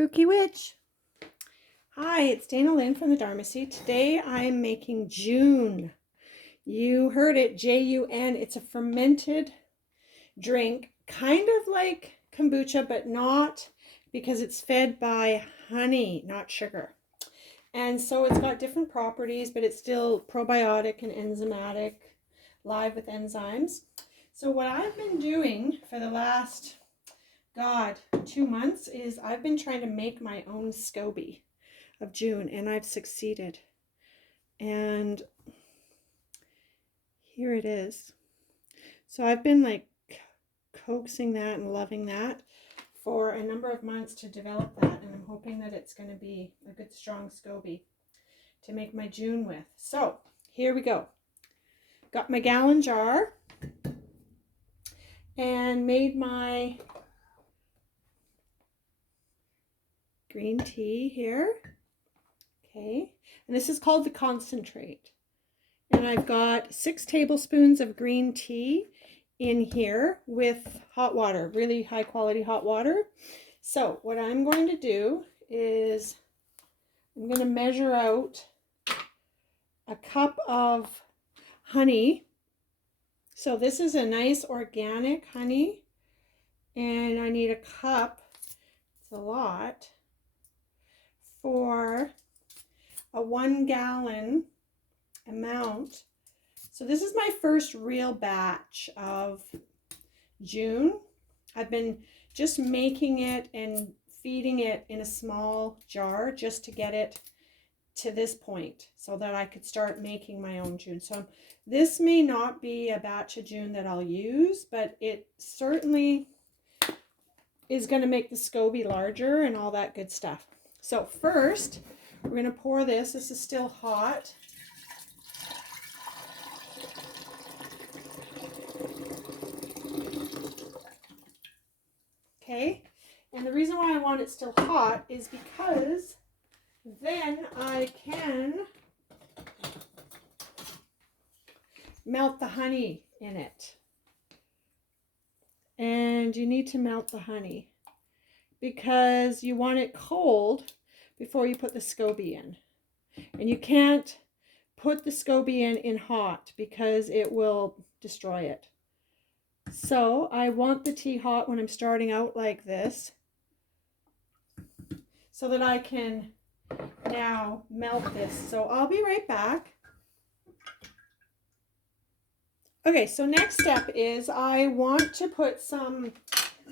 Kooky Witch. Hi, it's Dana Lynn from the Dharmacy. Today I'm making June. You heard it, J-U-N. It's a fermented drink, kind of like kombucha, but not, because it's fed by honey, not sugar. And so it's got different properties, but it's still probiotic and enzymatic, live with enzymes. So what I've been doing for the last 2 months is I've been trying to make my own scoby of June, and I've succeeded. And here it is. So I've been like coaxing that and loving that for a number of months to develop that, and I'm hoping that it's going to be a good strong scoby to make my June with. So here we go. Got my gallon jar and made my green tea here. Okay, and this is called the concentrate. And I've got 6 tablespoons of green tea in here with hot water, really high quality hot water. So what I'm going to do is I'm going to measure out a cup of honey. So this is a nice organic honey, and I need a cup, it's a lot, for a 1 gallon amount. So this is my first real batch of June. I've been just making it and feeding it in a small jar just to get it to this point so that I could start making my own June. So this may not be a batch of June that I'll use, but it certainly is going to make the scoby larger and all that good stuff. So first, we're going to pour this. This is still hot. Okay, and the reason why I want it still hot is because then I can melt the honey in it. And you need to melt the honey because you want it cold before you put the scoby in. And you can't put the scoby in hot because it will destroy it. So I want the tea hot when I'm starting out like this so that I can now melt this. So I'll be right back. Okay, so next step is I want to put some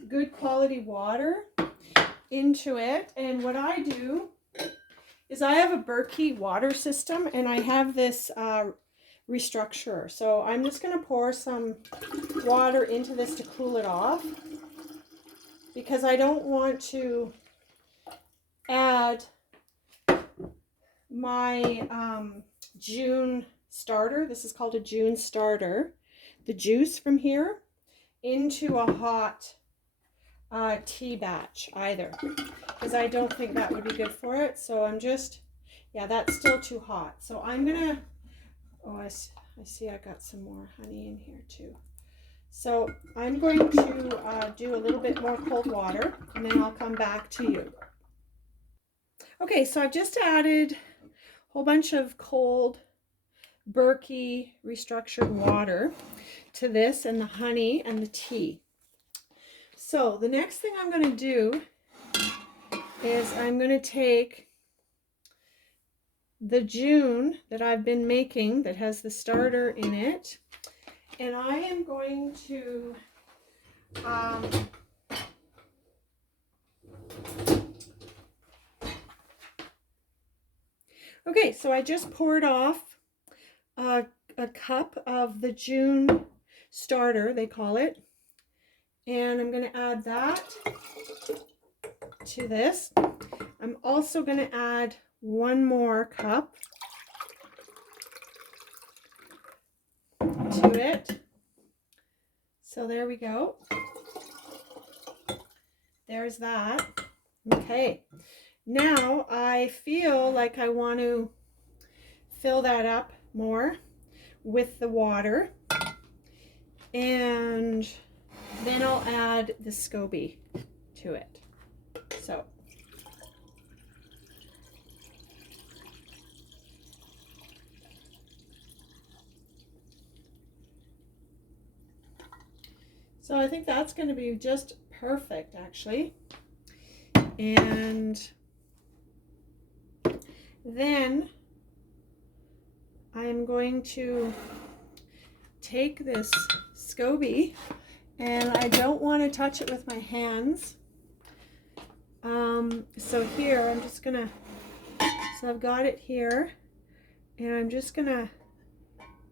good quality water into it, and what I do is I have a Berkey water system, and I have this restructurer. So I'm just going to pour some water into this to cool it off because I don't want to add my June starter. This is called a June starter. The juice from here into a hot tea batch either, because I don't think that would be good for it. So I'm just, yeah, that's still too hot. So I'm gonna, oh, I see I got some more honey in here too. So I'm going to do a little bit more cold water, and then I'll come back to you. Okay, so I've just added a whole bunch of cold Berkey restructured water to this, and the honey and the tea. So the next thing I'm going to do is I'm going to take the June that I've been making that has the starter in it, and I am going to okay, so I just poured off a cup of the June starter, they call it, and I'm going to add that to this. I'm also going to add 1 more cup to it. So there we go. There's that. Okay. Now I feel like I want to fill that up more with the water, and then I'll add the scoby to it. So So I think that's going to be just perfect, actually. And then I'm going to take this SCOBY, and I don't want to touch it with my hands. So here I'm just gonna, so I've got it here, and I'm just gonna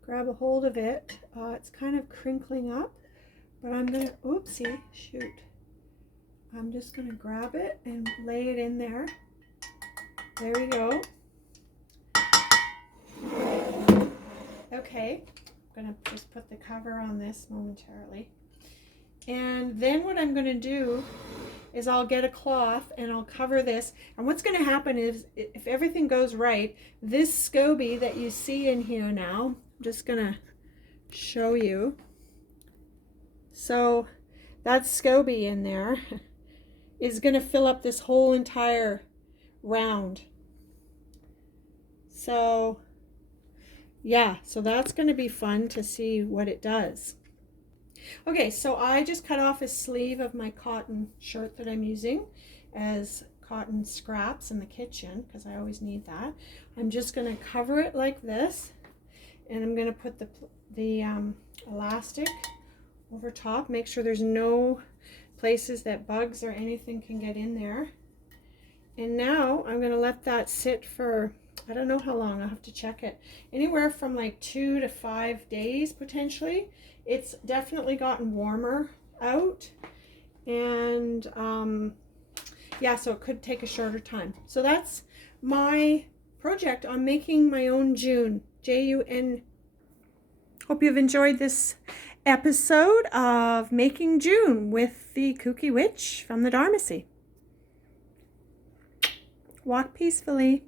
grab a hold of it. It's kind of crinkling up, but I'm gonna, oopsie, shoot. I'm just gonna grab it and lay it in there. There we go. Okay, I'm gonna just put the cover on this momentarily. And then what I'm gonna do is I'll get a cloth and I'll cover this. And what's gonna happen is, if everything goes right, this SCOBY that you see in here now, I'm just gonna show you. So that SCOBY in there is gonna fill up this whole entire round. So yeah, so that's gonna be fun to see what it does. Okay, so I just cut off a sleeve of my cotton shirt that I'm using as cotton scraps in the kitchen, because I always need that. I'm just going to cover it like this, and I'm going to put the elastic over top. Make sure there's no places that bugs or anything can get in there. And now I'm going to let that sit for, I don't know how long, I'll have to check it. Anywhere from like 2 to 5 days potentially. It's definitely gotten warmer out, and yeah, so it could take a shorter time. So that's my project on making my own June, Jun. Hope you've enjoyed this episode of Making June with the Kooky Witch from the Dharmacy. Walk peacefully.